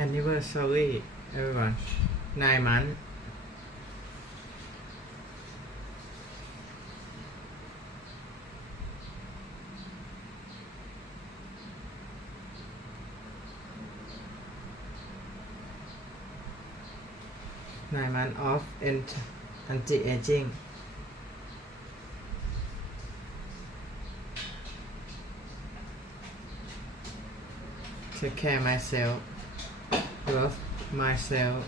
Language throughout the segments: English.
anniversary everyone 9 months 9 months of anti-aging take care myself love myself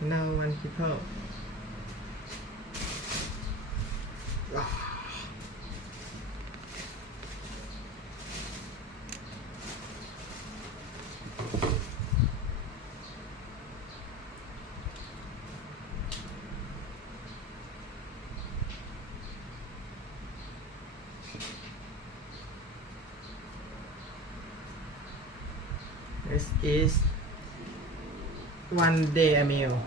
no one people this is one day a meal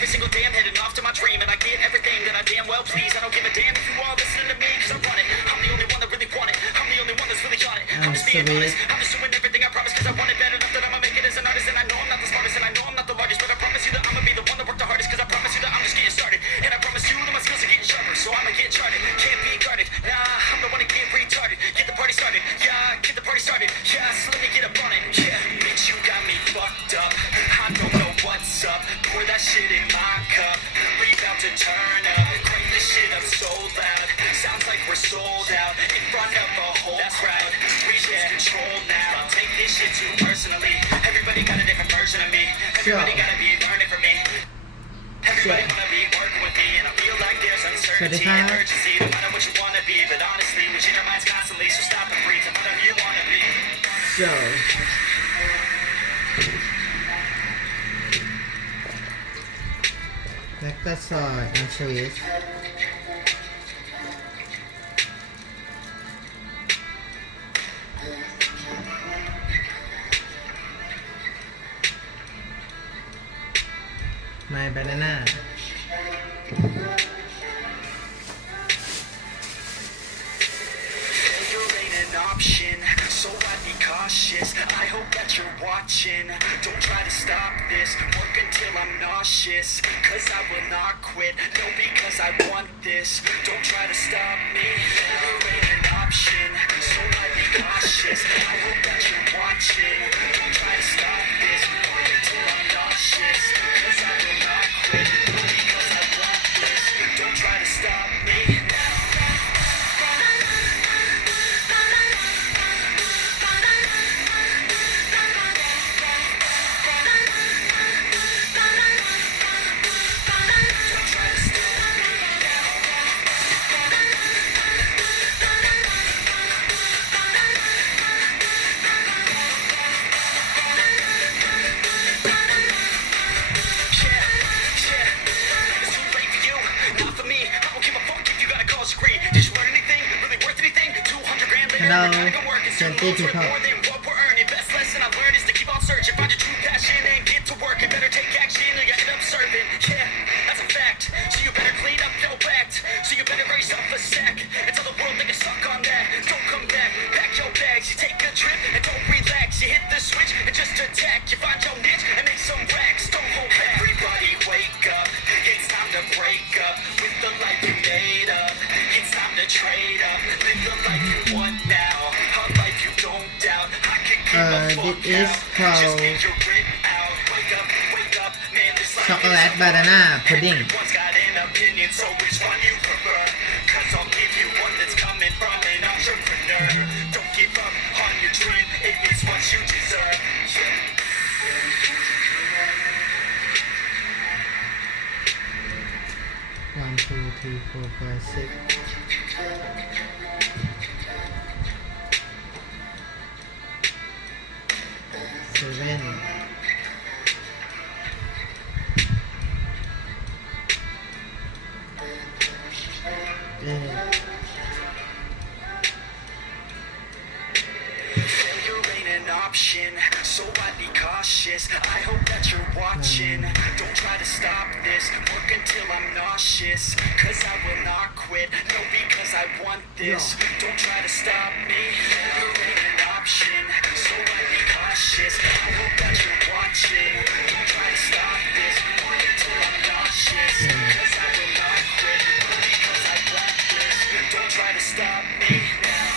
Every single day I'm heading off to my dream, and I get everything that I damn well please. I don't give a damn if you all listen to me, cause I run it. I'm the only one that really want it. I'm the only one that's really on it. I'm just being honest. I'm just doing everything I promise, cause I want it bad enough that I'ma make it as an artist. And I know I'm not the smartest, and I know I'm not the largest, but I promise you that I'ma be the one that worked the hardest, cause I promise you that I'm just getting started. And I promise you that my skills are getting sharper, so I'ma get charted. Can't be guarded, nah, I'm the one to get retarded. Get the party started, yeah, get the party started. Yeah, so let me get up on it, yeah. Bitch, you got me fucked up. I don't know what's up. Pour that shit in my cup. We about to turn up. Crank this shit up so loud. Sounds like we're sold out in front of a whole crowd. We lose control now. I'll take this shit too personally. Everybody got a different version of me. Everybody gotta be learning from me. Everybody wanna be working with me, and I feel like there's uncertainty and urgency. No matter what you wanna be, but honestly, we change our minds constantly. So stop and breathe and whatever you wanna be. so that's all answer is my banana Option, so I'd be cautious. I hope that you're watching. Don't try to stop this. Work until I'm nauseous, cause I will not quit. No, because I want this. Don't try to stop me. There ain't an option, so I'd be cautious. I hope that you're watching. Don't try to stop this. Work until I'm nauseous, cause I will not quit. No, because I want this. Don't try to stop me. hello 20 people searching, find your true passion and get to work. You better take action or you end up serving. Yeah, that's a fact. So you better clean up your act. So you better raise up a sack and tell the world they can suck on that. Don't come back, pack your bags. You take a trip and don't relax. You hit the switch and just attack. You find your niche and make some racks. Don't hold back. Everybody wake up. It's time to break up with the life you made up. It's time to trade up. Live the life you want now. A life you don't doubt. I can give a fuck this is now. Just called get your grit out. Wake up, man. This life chocolate banana pudding. Everyone's got an opinion, so which one you prefer? 'Cause I'll give you one that's coming from an entrepreneur. Don't give up on your dream, it is what you deserve. Yeah. 1 2 3 4 5 6 7 8 Failure ain't an option, so I'd be cautious. I hope that you're watching. Don't try to stop this, work until I'm nauseous. 'Cause I will not quit, no, because I want this. Don't try to stop me, failure ain't an option, so I'd be cautious. I hope that you're watching. Don't try to stop this, work until I'm nauseous. 'Cause I will not quit, no, because I want this. Don't try to stop me now.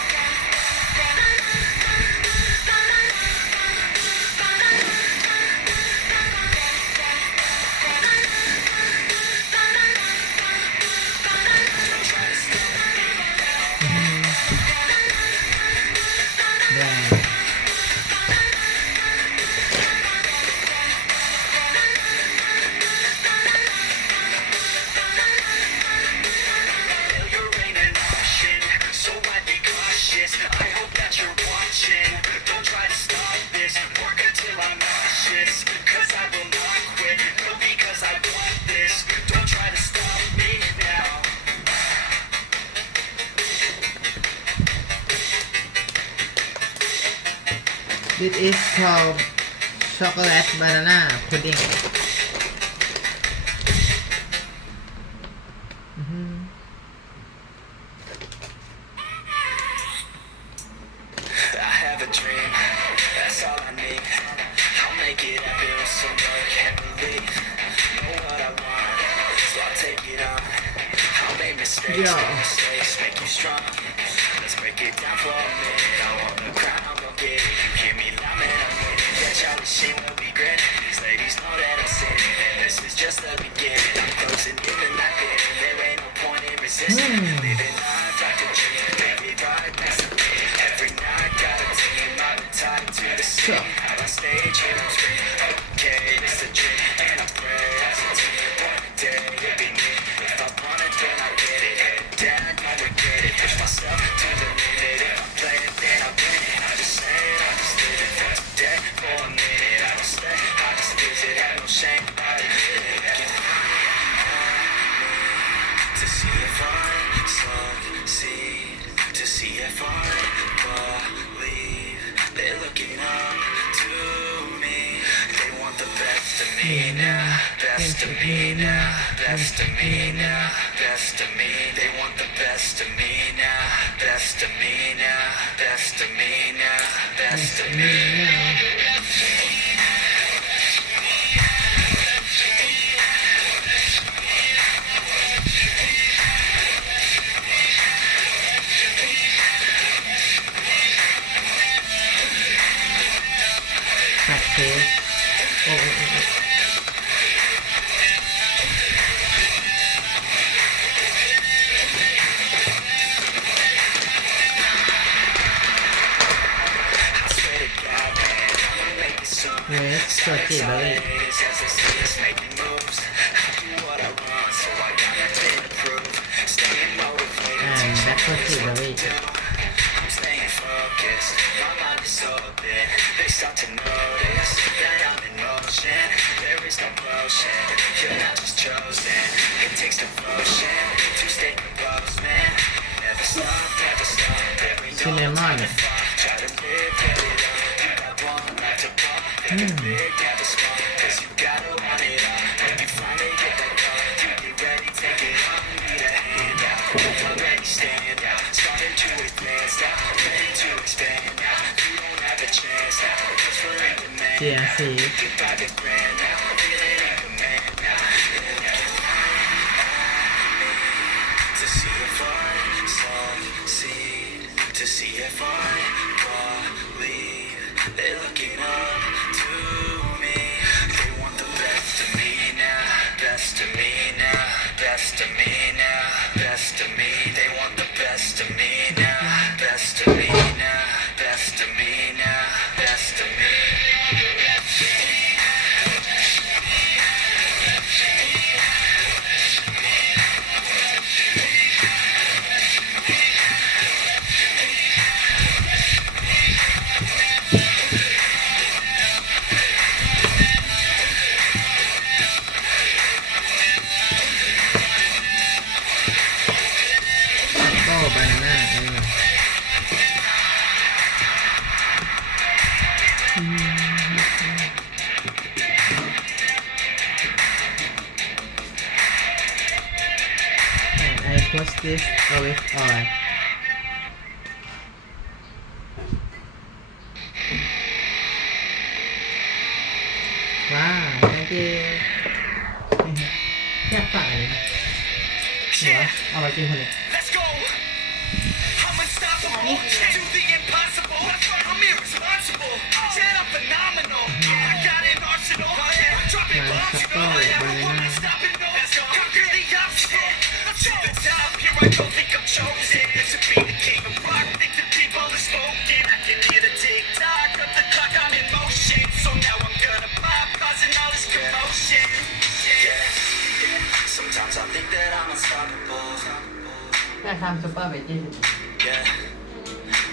Failure ain't an option, so I'd be cautious. I hope that you're watching. Don't try to stop this, work until I'm nauseous. 'Cause I will not quit, no, because I want this. Don't try to stop me now. This is called chocolate banana pudding. I have a dream, that's all I need. I'll make it happen with some work and belief. Know what I want, so I'll take it on. I'll make mistakes, Yeah. make mistakes make you strong. Let's break it down for a minute. I want the crown, I'm gon' get it. You hear me loud, man, I'm winning. Yeah, Charlie Sheen will be great. These ladies know that I'm sinning, and this is just the beginning. I'm closing in the night, and there ain't no point in resisting. Living life like a dream, baby, right past the beat. Every night, got a team, I've been tied to the scene. Out on stage, and I'm screaming, okay, it's a dream, and I pray as a team. One day, it'll be me. If I want it, then I get it. Head down, don't regret it. Push myself to the limit. If I play it, then I win it. I just say it, I just live it. For today, for a minute. I don't stay, I just visit. Have no shame about it. To see if I succeed, to see if I believe. They're looking up to me. They want the best of me now, best of me now, best of me now, best of me. They want the best of me now, best of me now, best of me now, best of me. Success. I swear to God, man, I'm gonna make it soon. Yes, chocolate berry. Making moves. I do what I want, so I got nothing to prove. Staying motivated. And that's chocolate berry. I'm staying focused. My mind is open. They start to notice that I'm in motion. There is no potion. You're not just chosen. It takes devotion to stay composed, man. Never stop, never stop. Every Cinnamon. try to live, get it up. You got one life to pump. Never big, never small, 'cause you gotta want it all. When you finally get that call, when you're ready, take it on. Need a hand out, you already stand out. Starting to advance now, ready to expand now. You don't have a chance now, 'cause we're in demand. เสียงสี Get by the grand now, feeling in command now. To see if I succeed, to see if I believe. They're looking up to me. They want the best of me now, best of me now, best of me now, best of me. They want the best of me now, best of me now, best of me now, best of me.ก็บานาน่าI post this with oil ว้าว thank you แค่ฝ่ายหัวเอาไปกินคนเดียว Let's go. I'm unstoppable. Do the impossible. That's right, I'm irresponsible. Yeah, I'm phenomenal. I got an arsenal. Dropping bombs, you know. I wanna stop it, no. Conquer the obstacle. To the top, here I go, think I'm chosen. To be the king of rock, think the people are smoking. I can hear the tick-tock of the clock, I'm in motion. So now I'm gonna pop, causing all this commotion. Yeah. Sometimes I think that I'm unstoppable. แค่ทำซุปเปอร์เวจี้ Yeah,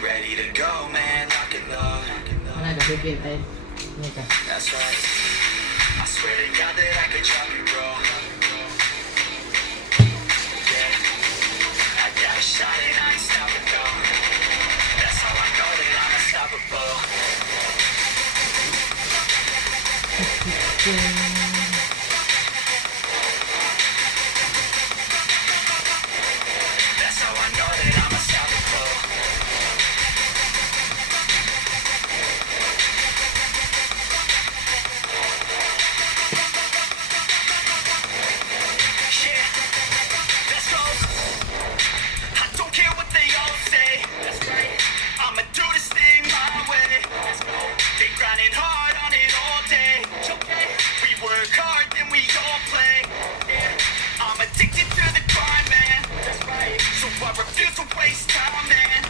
ready to go, man, lock and load. น่าจะไปกินไอ้นี่กัน That's right. I swear to God that I could drop you, bro. Yeah, I got a shot and I ain't stopping, though. That's how I know that I'm unstoppable. That's how I know that I'm unstoppable. Yeah, let's go. I don't care what they all say. That's right. I'ma do this thing my way. Let's go. They grinding hard on it all day. Okay. We work hard, then we all play. Yeah. I'm addicted to the grind, man. That's right. So I refuse to waste time, man.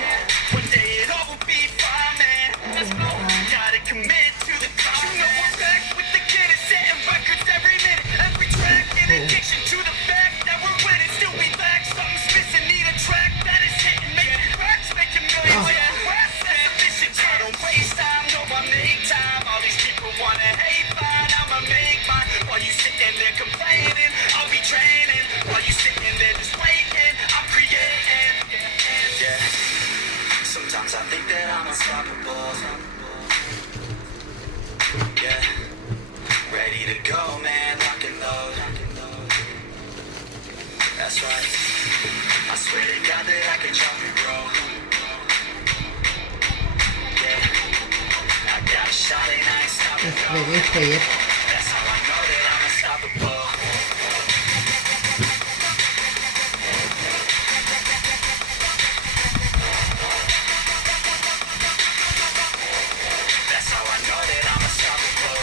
Yeah. One day it all will be fine, man. Let's go. Gotta commit to the climb. You know we're back with the kid and setting records every minute, every track. In addiction to the fact that we're winning, still we lack something's missing. Need a track that is hitting, making cracks, making millions. Yeah, rap that's efficient. I don't waste time, no, I make time. All these people wanna hate, fine, I'ma make mine. While you sitting there complaining, I'll be training. While you sitting there just waiting, I'm creating. Yeah. Sometimes I think that I'm unstoppable. Yeah. Ready to go, man, lock and load. That's right. I swear to God that I could drop you, bro. Yeah. I got a shot and I ain't stopping, It's no. very safe That's how I know that I'm unstoppable. That's how I know that I'm unstoppable.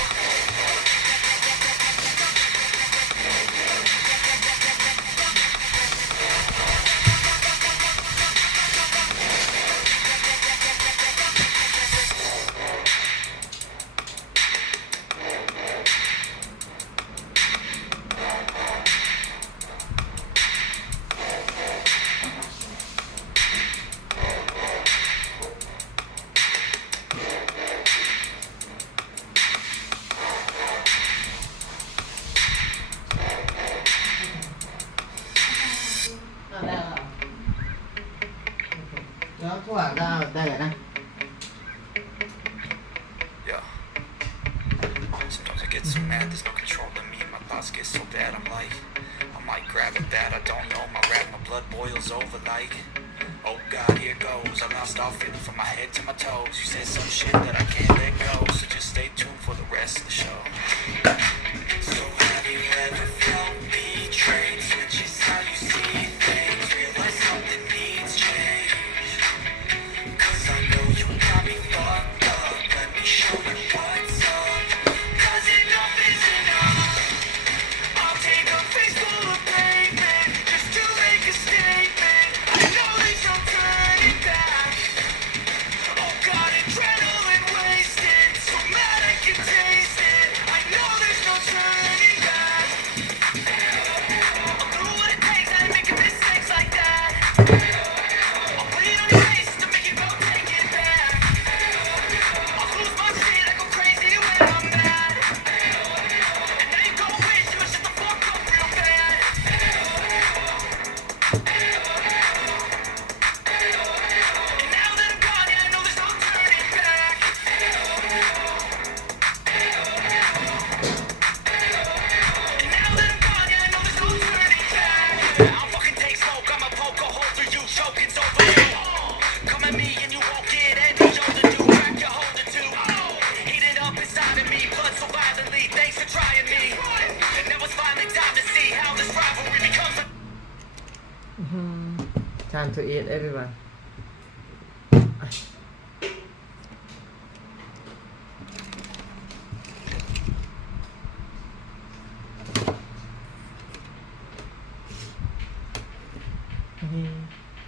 Đó, có à, ra đây rồi nè. Yeah. I get so mad, there's no controlling me. My thoughts get so bad, I'm like, I might grab at that, I don't know. My rap, my blood boils over like, oh God, here goes. I lost all feeling from my head to my toes. You said some shit that I can't let go, so just stay tuned for the rest of the show. So have you ever felt betrayed? Switches how you see things, realize something needs change. Cause I know you got me fucked up, let me show you what's up. Cause enough is enough. I'll take a face full of pavement just to make a statement. I know there's no turning back. Oh God, adrenaline wasted, so mad I can taste it. I know there's no turning back. I'll do what it takes, I ain't making mistakes like that. I'll put it on your face to make you go take it back. I'll lose my shit, I go crazy when I'm mad. And now you go wish you would shut the fuck up real bad. And now that I'm gone, yeah, I know there's no turning back. And now that I'm gone, yeah, I know there's no turning back. I'll fucking take smoke, I'ma poke a hole through you, choking's over you. Come at me and you won't get any older, dude. Crack your holder too. Heat it up inside of me, blood so violently. Thanks for trying me. Now it's finally time to see how this rivalry becomes a Time to eat everyone.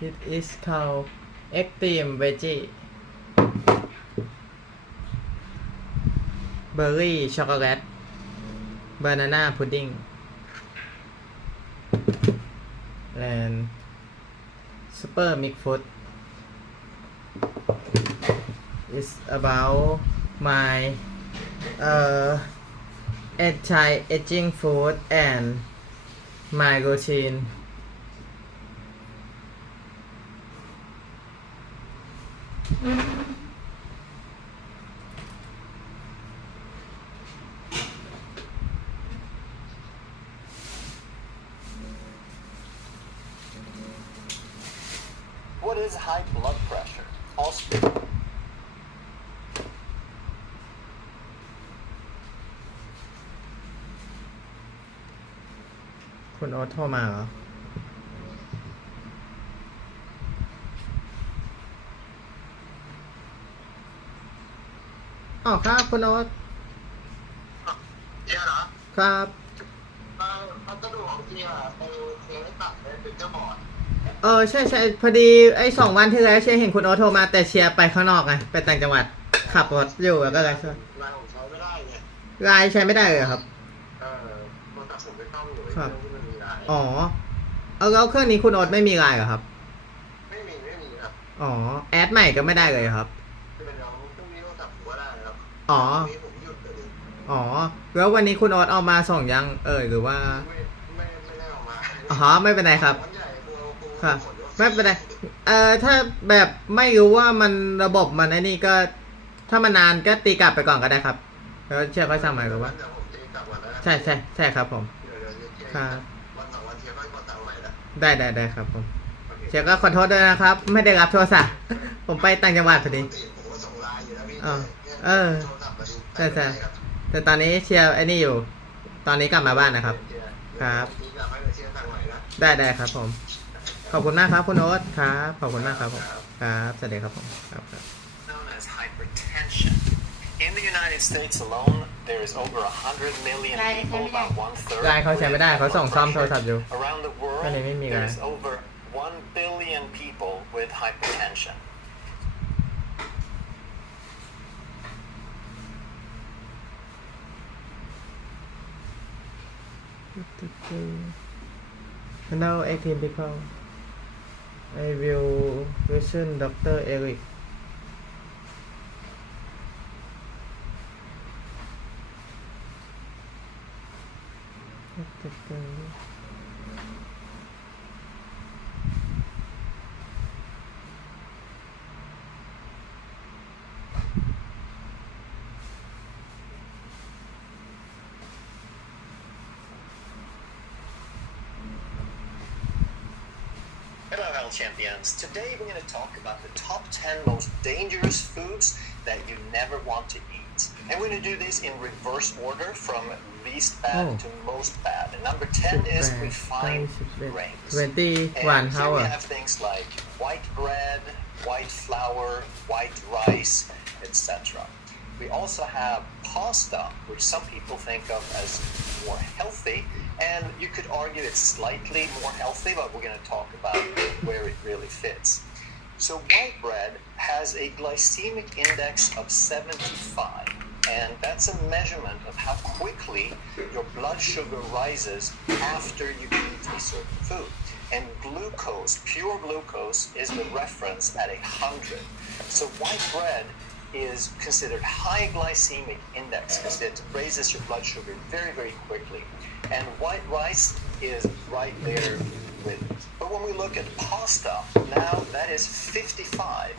It is called extreme veggie berry chocolate banana pudding and super mix food. It's about my anti-aging food and my routine. What is high blood pressure? Also, คุณโอ๊ตโทรมาเหรออ๋อครับคุณโอ๊ต เยอะเหรอ ครับ พัสดุของเจียไปเชียร์ให้ตัดเลยเป็นเจ้าบอร์ด ใช่ใช่พอดีไอ้2 วันที่แล้วเชียร์เห็นคุณโอ๊ตโทรมาแต่เชียร์ไปข้างนอกไงไปต่างจังหวัดขับรถอยู่แล้วก็เลยช่วย ไลน์ผมใช้ไม่ได้เนี่ย ไลน์ใช้ไม่ได้เลยเหรอครับ โทรศัพท์ผมไปต้องอยู่ ครับ ที่มันมีไลน์ อ๋อแล้วเครื่องนี้คุณโอ๊ตไม่มีไลน์เหรอครับ ไม่มีครับ อ๋อแอดใหม่ก็ไม่ได้เลยเหรอครับ ที่เป็นน้องพรุ่งนี้โทรศัพท์ผมก็ได้ครับ อ๋อ พรุ่งนี้ผมหยุดเลย อ๋อแล้ววันนี้คุณโอ๊ตเอามาส่งยังหรือว่า ไม่ได้ออกมา อ๋อไม่เป็นไรครับ มันใหญ่ตัวปู ครับ ขนยก ไม่เป็นไรถ้าแบบไม่รู้ว่ามันระบบมันไอ้นี่ก็ ถ้ามันนานก็ตีกลับไปก่อนก็ได้ครับแล้วเชื่อค่อยสั่งใหม่หรือว่า เดี๋ยวผมจะกลับวันแล้วนะ ใช่ครับผม เดี๋ยวเชียร์ ครับ วันสองวันเชียร์ก็กดตังค์ใหม่แล้ว ได้ครับผม โอเค เชียร์ก็ขอโทษด้วยนะครับ ไม่ได้รับโทรศัพท์ ผมไปต่างจังหวัดพอดี ผมก็ส่งไลน์อยู่แล้วพี่ โทรศัพท์มาดูใช่แต่ตอนนี้เชียร์ไอ้นี่อยู่ ตอนนี้กลับมาบ้านนะครับ ครับ ได้ครับผม ขอบคุณมากครับคุณโอ๊ตครับขอบคุณมากครับผมครับสวัสดีครับผมครับ known as hypertension. In the United States alone, there is over 100 million people, about one-third. ไลน์เขาใช้ไม่ได้เขาส่งซ่อมโทรศัพท์อยู่ Around the world, ไม่มีไลน์ there is over 1 billion people with hypertension. Hello 18 people I will listen Dr. Eric channel champions. Today we're going to talk about the top 10 most dangerous foods that you never want to eat. And we're going to do this in reverse order from least bad to most bad. And number 10 is refined grains. 21 And here we have things like white bread, white flour, white rice, etc. We also have pasta, which some people think of as more healthy, and you could argue it's slightly more healthy, but we're going to talk about where it really fits. So white bread has a glycemic index of 75, and that's a measurement of how quickly your blood sugar rises after you eat a certain food. And glucose, pure glucose, is the reference at 100. So white bread is considered high glycemic index because it raises your blood sugar very, very quickly. And white rice is right there with it. But when we look at pasta, now that is 55.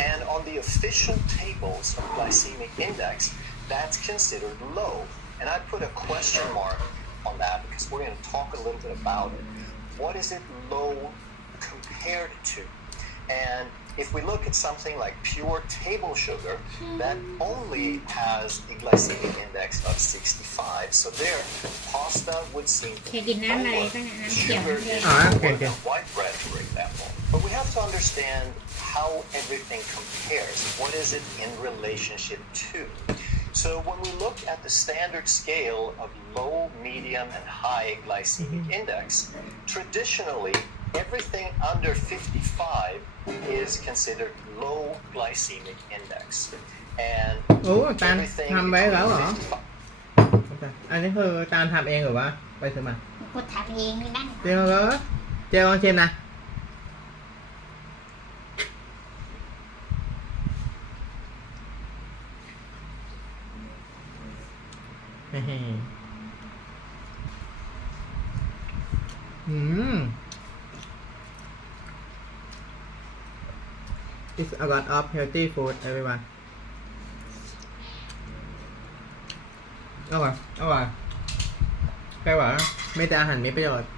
And on the official tables of glycemic index, that's considered low. And I put a question mark on that because we're going to talk a little bit about it. What is it low compared to? And if we look at something like pure table sugar, that only has a glycemic index of 65. So there, pasta would seem to be lower. Sugar is lower than white bread, for example. But we have to understand how everything compares. What is it in relationship to? So when we look at the standard scale of low, medium, and high glycemic index, traditionally, everything under 55 is considered low glycemic index. And ตาล everything ทำไว้แล้วเหรอ 55 อันนี้คือตาลทำเองหรือวะไปซื้อมา กูทำเองนี่นั่น เจ๊เหรอเจ๊ลองชิมนะIt's a lot of healthy food everyone อร่อยอร่อยแปลว่าไม่แต่อาหารมีประโยชน์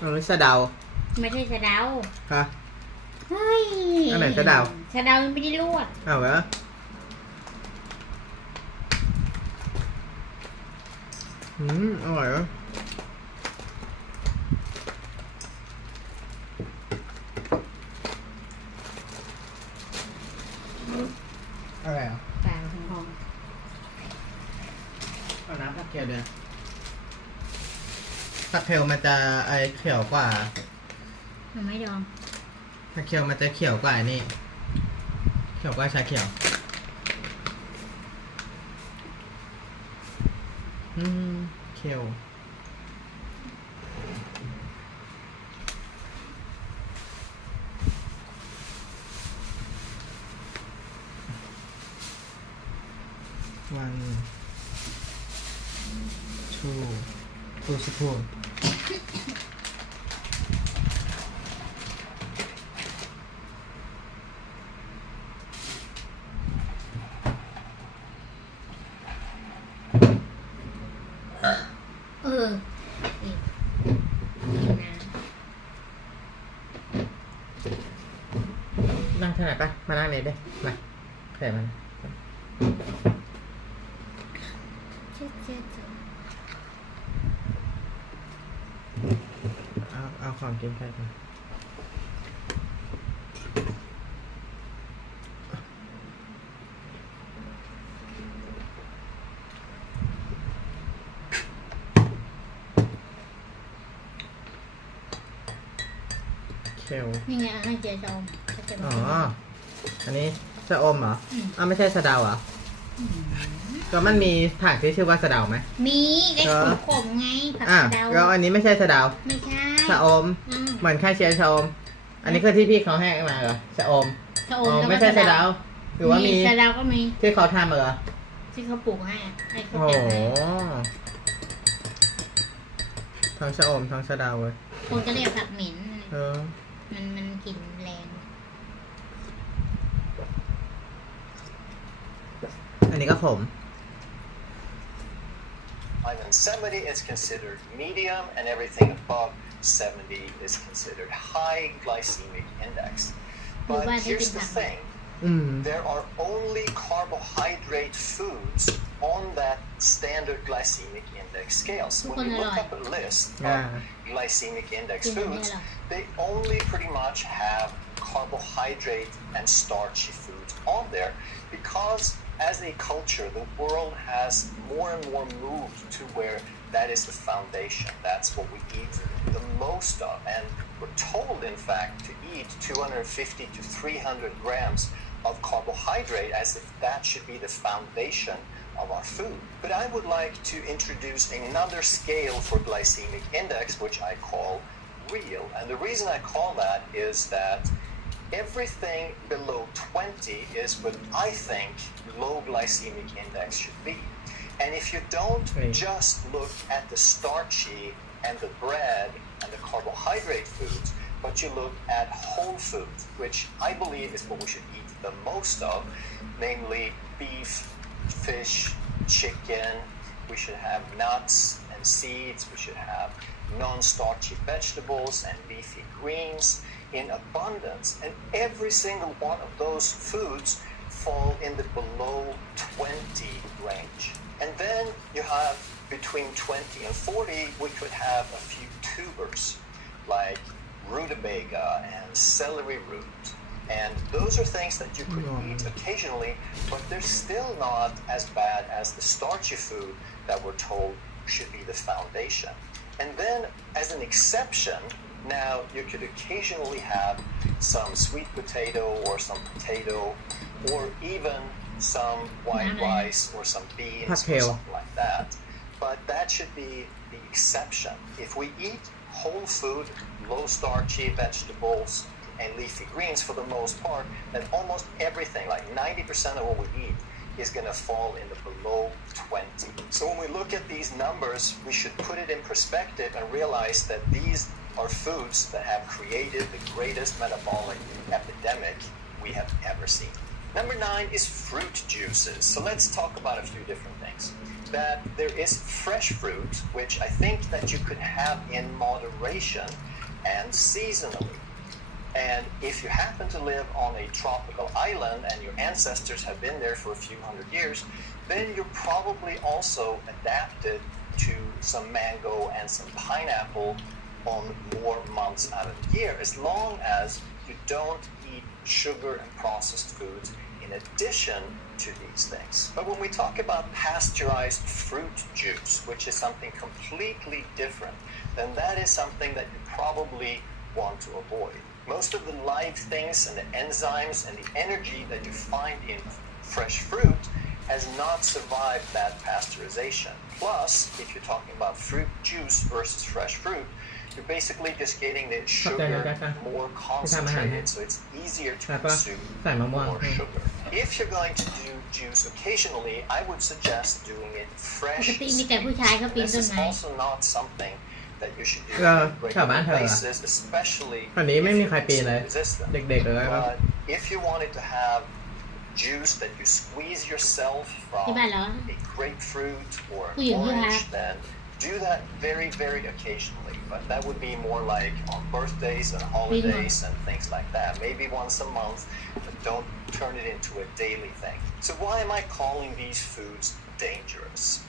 อันนี้สะเดา ไม่ใช่สะเดา ค่ะ เฮ้ย อันไหนสะเดา สะเดาไม่ได้ลวก เอาเหรออร่อยเหรออะไรอ่ะ เปล่าหอม เอาน้ำทับเคียวเดือนทับเคียวมันจะเขียวกว่า มันไม่ยอม ทับเคียวมันจะเขียวกว่านี่เขียวกว่าชาเขียวเขียวone two spoon นั่งที่ไหนปะมานั่งนี่ดิมาแข่มัน เอาของกินใครก่อนเคล นี่ไงให้เจ๊ชม อ๋อ อันนี้สะอมเหรออ้าวไม่ใช่สะเดาเหรอก็มันมีผักที่ชื่อว่าสะเดาไหมมีไอ้ขมๆไงผักสะเดา แล้วอันนี้ไม่ใช่สะเดา ไม่ใช่ ชะอมเหมือนแค่เชียร์ชะอมอันนี้คือที่พี่เขาให้มาเหรอชะอม ชะอมแล้ว ไม่ใช่สะเดาหรือว่ามี สะเดาก็มี ที่เขาทำเหรอ ที่เขาปลูกให้ให้เขา โอ้ แจ โห กให้ ทั้งชะอมทั้งสะเดาเลย คนก็เรียกผักเหม็น มันกลิ่นแรง อันนี้ก็ขม even 70 is considered medium, and everything above 70 is considered high glycemic index. But here's the thing. There are only carbohydrate foods on that standard glycemic index scale. So when you look up a list of glycemic index foods, they only pretty much have carbohydrate and starchy foods on there, because as a culture, the world has more and more moved to where that is the foundation. That's what we eat the most of. And we're told, in fact, to eat 250 to 300 grams of carbohydrate as if that should be the foundation of our food. But I would like to introduce another scale for glycemic index, which I call real. And the reason I call that is that everything below 20 is what I think low glycemic index should be. And if you don't just look at the starchy and the bread and the carbohydrate foods, but you look at whole foods, which I believe is what we should eat the most of, namely beef, fish, chicken. We should have nuts and seeds. We should have non-starchy vegetables and leafy greens in abundance. And every single one of those foods fall in the below 20 range. And then you have between 20 and 40, we could have a few tubers like rutabaga and celery root. And those are things that you could eat occasionally, but they're still not as bad as the starchy food that we're told should be the foundation. And then as an exception, now you could occasionally have some sweet potato or some potato or even some white rice or some beans or something like that. But that should be the exception. If we eat whole food, low starchy vegetables, and leafy greens for the most part, then almost everything, like 90% of what we eat, is going to fall in the below 20. So when we look at these numbers, we should put it in perspective and realize that these are foods that have created the greatest metabolic epidemic we have ever seen. Number 9 is fruit juices. So let's talk about a few different things. That there is fresh fruit, which I think that you could have in moderation and seasonally. And if you happen to live on a tropical island and your ancestors have been there for a few hundred years, then you're probably also adapted to some mango and some pineapple on more months out of the year, as long as you don't eat sugar and processed foods in addition to these things. But when we talk about pasteurized fruit juice, which is something completely different, then that is something that you probably want to avoid. Most of the live things and the enzymes and the energy that you find in fresh fruit has not survived that pasteurization. Plus, if you're talking about fruit juice versus fresh fruit, you're basically just getting the sugar more concentrated, so it's easier to consume more sugar. If you're going to do juice occasionally, I would suggest doing it fresh. This is also not something that you should do on a regular basis, especially if you're resistant. But if you wanted to have juice that you squeeze yourself from a grapefruit or an orange, then do that very, very occasionally. But that would be more like on birthdays and holidays and things like that. Maybe once a month, but don't turn it into a daily thing. So why am I calling these foods dangerous?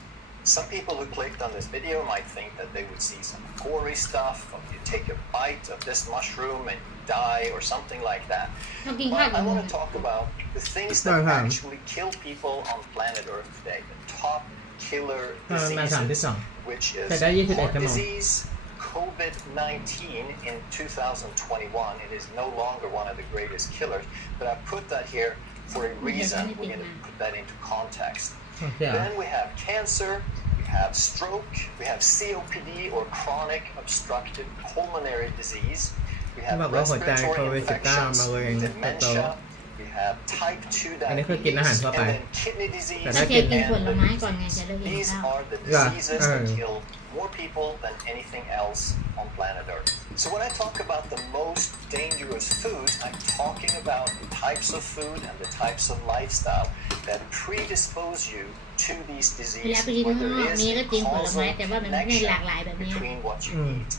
Some people who clicked on this video might think that they would see some gory stuff, or you take a bite of this mushroom and you die or something like that. But I want to talk about the things that actually kill people on planet Earth today, the top killer diseases, which is heart disease, COVID-19 in 2021. It is no longer one of the greatest killers, but I put that here for a reason. We're going to put that into context. Then we have cancer, we have stroke, we have COPD or chronic obstructive pulmonary disease, we have respiratory infections, dementia, we have type 2 อันนี้คือกินอาหาร diabetes, ทั่ว and ไป then kidney disease, แต่ ถ้า ถ้า เจ กิน กินผ and ล liver ไม้ก่อนไง disease. จะได้กิน These ข้าว are the ก็ diseases that kill more people than anything else on planet Earth. So when I talk about the most dangerous foods, I'm talking about the types of food and the types of lifestyle that predispose you to these เวลา diseases, ไปกิน where ข้างนอก there มี is ก็ a จริงผลไม้ causal แต่ว่ามันไม่ได้หลาก connection หลายแบบนี้ between what you eat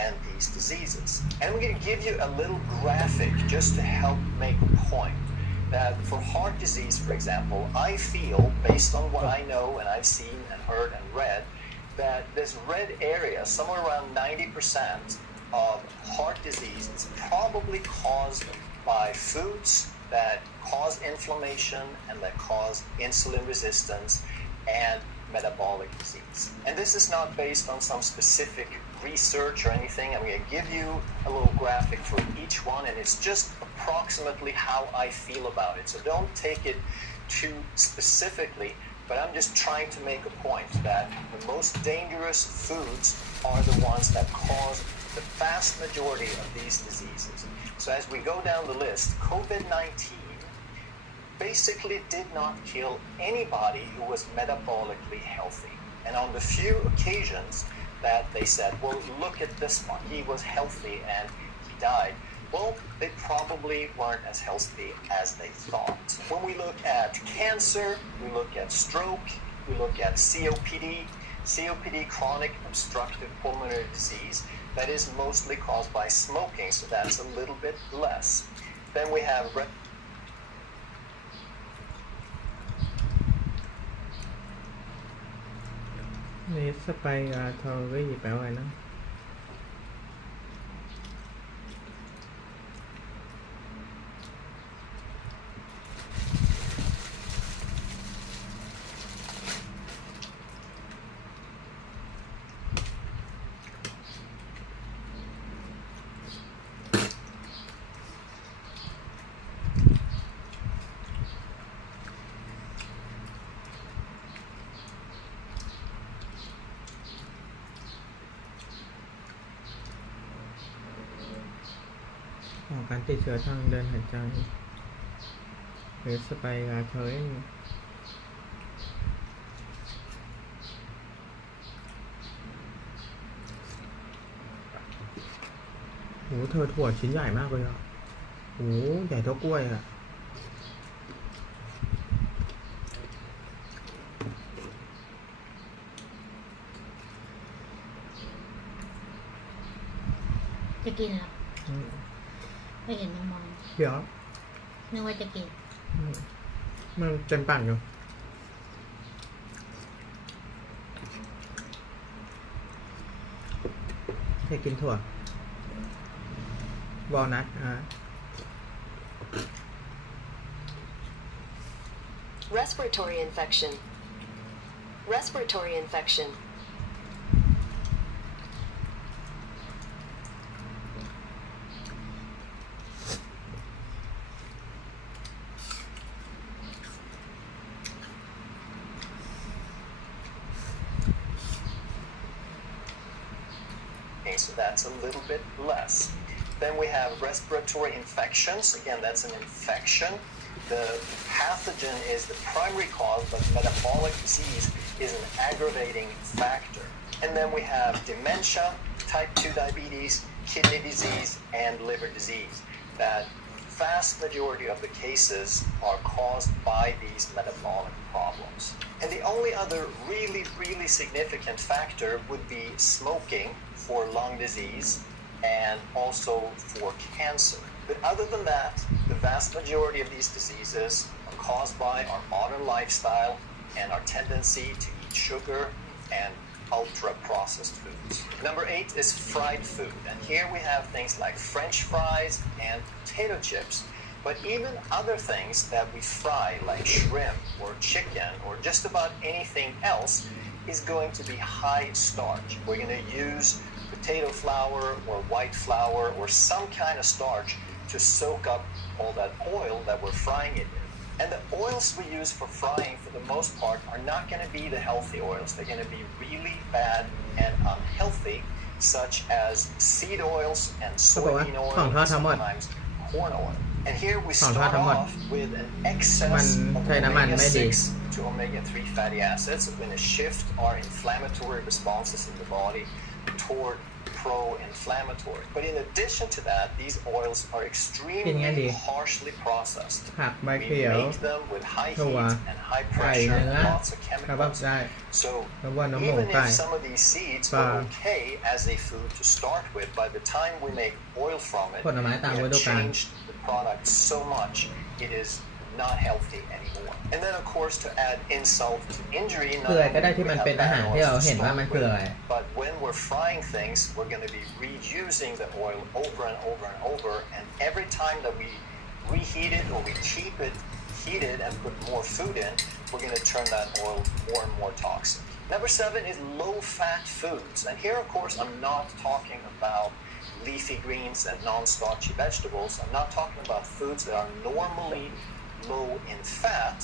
and these diseases. And I'm going to give you a little graphic just to help make a point that for heart disease, for example, I feel, based on what I know and I've seen and heard and read, that this red area, somewhere around 90% of heart disease, is probably caused by foods that cause inflammation and that cause insulin resistance and metabolic disease. And this is not based on some specific research or anything. I'm going to give you a little graphic for each one, and it's just approximately how I feel about it. So don't take it too specifically, but I'm just trying to make a point that the most dangerous foods are the ones that cause the vast majority of these diseases. So as we go down the list, COVID-19 basically did not kill anybody who was metabolically healthy. And on the few occasions that they said, well, look at this one, he was healthy and he died, well, they probably weren't as healthy as they thought. When we look at cancer, we look at stroke, we look at COPD, chronic obstructive pulmonary disease, that is mostly caused by smoking, so that's a little bit less. Then we have นี่สไปอาทอรี่แปลว่าอะไรนะการติดเชื้อทางเดินหายใจหรือสไปราเทอรี่โหเธอถั่วชิ้นใหญ่มากเลยอ่ะโหใหญ่เท่ากล้วยอ่ะจะกินเหรอไม่เห็นมอง เดี๋ยว นึกว่าจะกิน มันเต็มปากอยู่ให้กินถั่ววอลนัทRespiratory infection. Respiratory infection. Okay, so that's a little bit less. Then we have respiratory infections. Again, that's an infection. The pathogen is the primary cause, but metabolic disease is an aggravating factor. And then we have dementia, type 2 diabetes, kidney disease, and liver disease. That vast majority of the cases are caused by these metabolic problems. And the only other really significant factor would be smoking for lung disease and also for cancer. But other than that, the vast majority of these diseases are caused by our modern lifestyle and our tendency to eat sugar and ultra-processed foods. Number 8 is fried food. And here we have things like French fries and potato chips. But even other things that we fry, like shrimp or chicken or just about anything else, is going to be high starch. We're going to use potato flour or white flour or some kind of starch to soak up all that oil that we're frying it in. And the oils we use for frying, for the most part, are not going to be the healthy oils. They're going to be really bad and unhealthy, such as seed oils and soybean oil and sometimes corn oil. And here we ของ start ทอดทั้งหมด off with an excess มัน of ใช้น้ำมันไม่ดี omega-6 to omega-3 fatty acids. We're going to shift our inflammatory responses in the body toward pro-inflammatory. But in addition to that, these oils are กินง่ายดี extremely harshly processed. ผักใบ We เขียว make them with high ถั่ว heat and high ไก่ pressure เนื้อ and lots of กระบับ chemicals. ได้ So แล้วว่าน้ำหมู even ไก่ if some of these seeds ปลา are okay as a food to start with, by the time we make oil from it, ผลไม้ตาม we ฤ have ดูกาล changed the product so much it is not healthy anymore. And then of course to add insult to injury, not เกลือก็ได้ only ที่ do มัน we เป็น have อาหาร bad ที่เรา oils to เห็นว่า start มันคืออะไร with, but when we're frying things, we're going to be reusing the oil over and over and over, and every time that we reheat it or we keep it heated and put more food in, we're going to turn that oil more and more toxic. Number 7 is low-fat foods, and here of course I'm not talking about leafy greens and non-starchy vegetables. I'm not talking about foods that are normally low in fat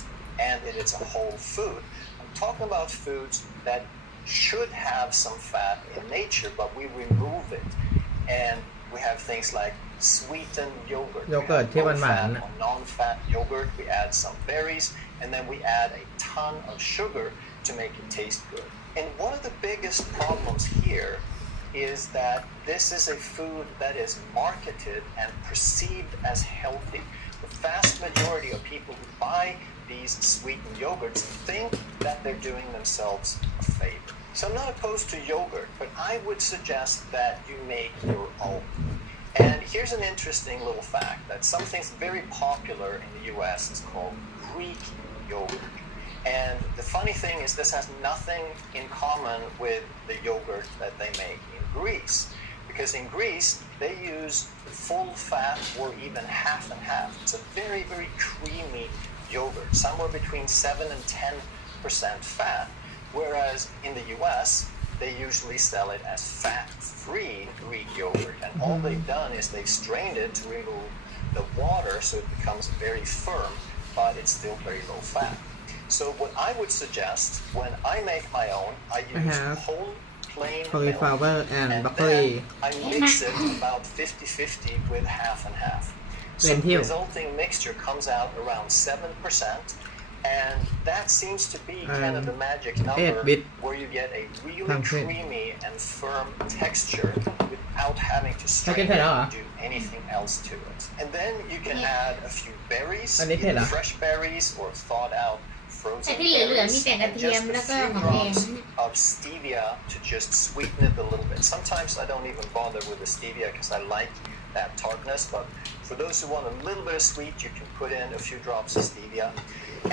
and it's a whole food. I'm talking about foods that should have some fat in nature, but we remove it. And we have things like sweetened yogurt. We have ที่หวาน low-fat ๆ or non-fat yogurt. We add some berries, and then we add a ton of sugar to make it taste good. And one of the biggest problems here is that this is a food that is marketed and perceived as healthy. The vast majority of people who buy these sweetened yogurts think that they're doing themselves a favor. So I'm not opposed to yogurt, but I would suggest that you make your own. And here's an interesting little fact that something's very popular in the US is called Greek yogurt. And the funny thing is this has nothing in common with the yogurt that they make in Greece. Because in Greece, they use full fat or even half and half. It's a very, very creamy yogurt, somewhere between 7 and 10% fat. Whereas in the US, they usually sell it as fat-free Greek yogurt. And all they've done is they've strained it to remove the water so it becomes very firm, but it's still very low fat. So what I would suggest when I make my own, I use have whole plain milk, cauliflower and and broccoli. then I mix it about 50-50 with half and half. So the Lentil. resulting mixture comes out around 7%, and that seems to be kind of the magic number bit where you get a really ทางเส้น creamy and firm texture without having to strain กิน it เผ็ดแล้วเหรอ or do anything else to it. And then you can add a few berries, อันนี้เผ็ดเหรอ either fresh berries or thawed out แต่ frozen ที่เหลือ berries, มีแต่กระ and เทียม just แล้ว a ก็ few หอมแดง drops of stevia to just sweeten it a little bit. Sometimes I don't even bother with the stevia because I like that tartness, but for those who want a little bit of sweet, you can put in a few drops of stevia.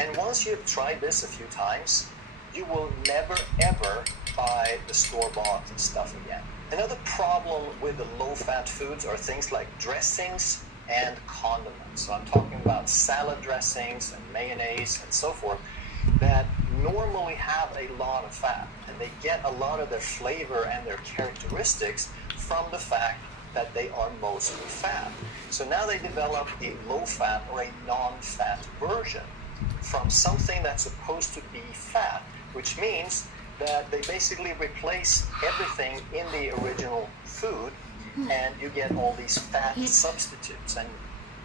And once you've tried this a few times, you will never ever buy the store-bought stuff again. Another problem with the low-fat foods are things like dressings and condiments. So I'm talking about salad dressings and mayonnaise and so forth that normally have a lot of fat, and they get a lot of their flavor and their characteristics from the fact that they are mostly fat. So now they develop a low-fat or a non-fat version from something that's supposed to be fat, which means that they basically replace everything in the original food, and you get all these fat substitutes. And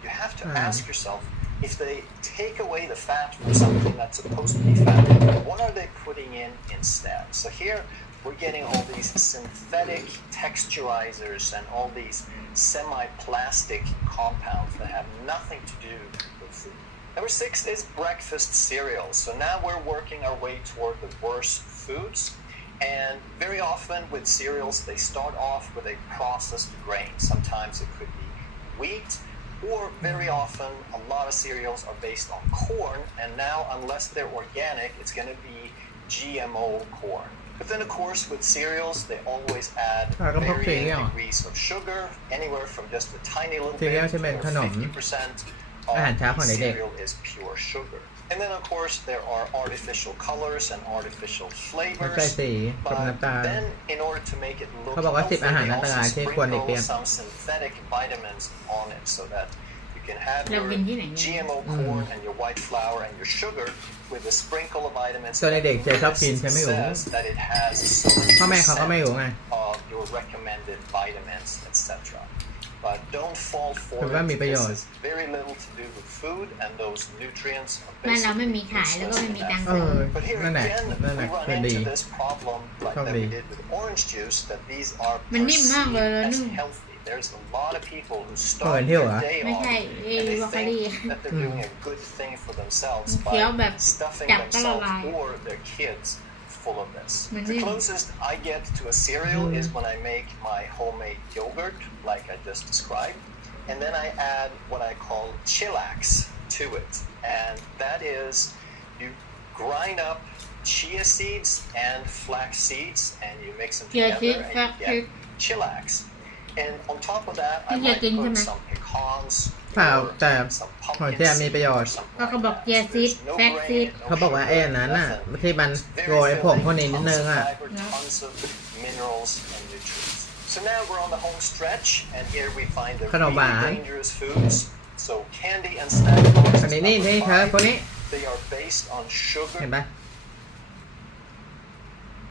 you have to ask yourself, if they take away the fat from something that's supposed to be fat, what are they putting in instead? So here we're getting all these synthetic texturizers and all these semi-plastic compounds that have nothing to do with food. Number 6 is breakfast cereals. So now we're working our way toward the worst foods. And very often with cereals, they start off with a processed grain. Sometimes it could be wheat, or very often a lot of cereals are based on corn. And now, unless they're organic, it's going to be GMO corn. But then, of course, with cereals, they always add varying degrees of sugar, anywhere from just a tiny little bit to 50% of the cereal is pure sugar. And then, of course, there are artificial colors and artificial มันใส่ flavors. สีกับ But น้ำตาล then, in order to make it look เขาบอกว่า healthy, 10 อาหาร they อันต also รายที่ควรหลีกเลี่ยง sprinkle some synthetic vitamins on it so that you can have เรา your เป็นที่ไหนเนี่ย GMO corn and your white flour and your sugar with a sprinkle of vitamins ตอนเด็กๆเจชอบกินใช่ไหมอู๋ says that it has so พ่อแม่เขาก็ไม่รู้ไง of your recommended vitamins, etc. but don't fall for ถือว่ามี it. ประโย This ชน์ has very little to do with food, and those nutrients are บ้านเราไม่ basically มีขายแล้วก็ useless ไม่ in มีตัง that ค์ เอ ซื้อ อ But here นั่นแหละ again, นั่นแห we ละ run คือดี into this problem like that we did with orange juice, that these are มันนิ่มมากเลย perceived แล้ว as นุ่ม healthy. There's a lot of people who เปิด start เที่ยว their เหรอ day ไม่ off ใช่ and บร they อกโคลี think that they're doing a good thing for themselves เคี้ยวแบบ by stuffing จับก็ละลาย themselves or their kids full of this. Mình The đi. closest I get to a cereal is when I make my homemade yogurt, like I just described, and then I add what I call chillax to it, and that is you grind up chia seeds and flax seeds and you mix them Chia together seed, and flax you seed. get chillax. And on top of that, I Chia might seed put thôi mà. some pecans เปล่า or แต่ some หอย pumpkin เทียมมีประโยช seed or น์ something เขาก็ like บอก that. เจีย So ซีด there's no แฟกซีด grain, no เขาบอกว่า sugar, อันนั้นน่ะ nothing. ที่มัน Very โรยผงพวกนี้นิดนึง tons อ่ะ of fiber, tons of minerals and nutrients. So now we're on the home stretch, and here we find the ขนมหวาน really dangerous foods. So candy and snack bars อัน is นี้นี่ number นี่ครับ 5. คนนี้ They are based on เห็น sugar. ปะ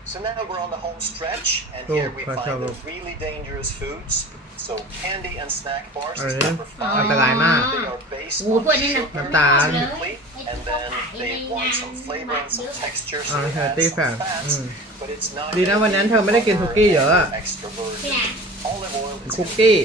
So now we're on the home stretch, and Oh, here we quite find the trouble. really dangerous foods. So candy and snack bars is Ờ, number อันตราย 5. มาก They are based โอ้ on พวกนี้นะ sugar น้ำตาล specifically, and then they want some flavor and some texture, so อ่า they add healthy some fat fats, อืม but it's not ดีนะวันนั้นเธอไม่ได้กินคุกกี้เยอะอะ extra virgin. Olive oil is คุกกี้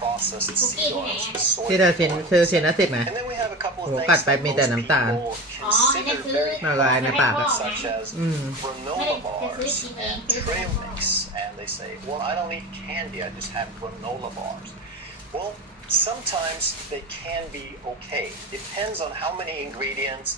processed seed oils, ที่ soy เธอกิน oils. เธอเสียนะสิบไหม And then we have a couple of โห things กัดไป that มีแต่ most น้ำตาล people consider very ละลายในปากอะ such as อืม granola bars and trail mix, and they say, well, I don't eat candy, I just have granola bars. Well, sometimes they can be okay. Depends on how many ingredients,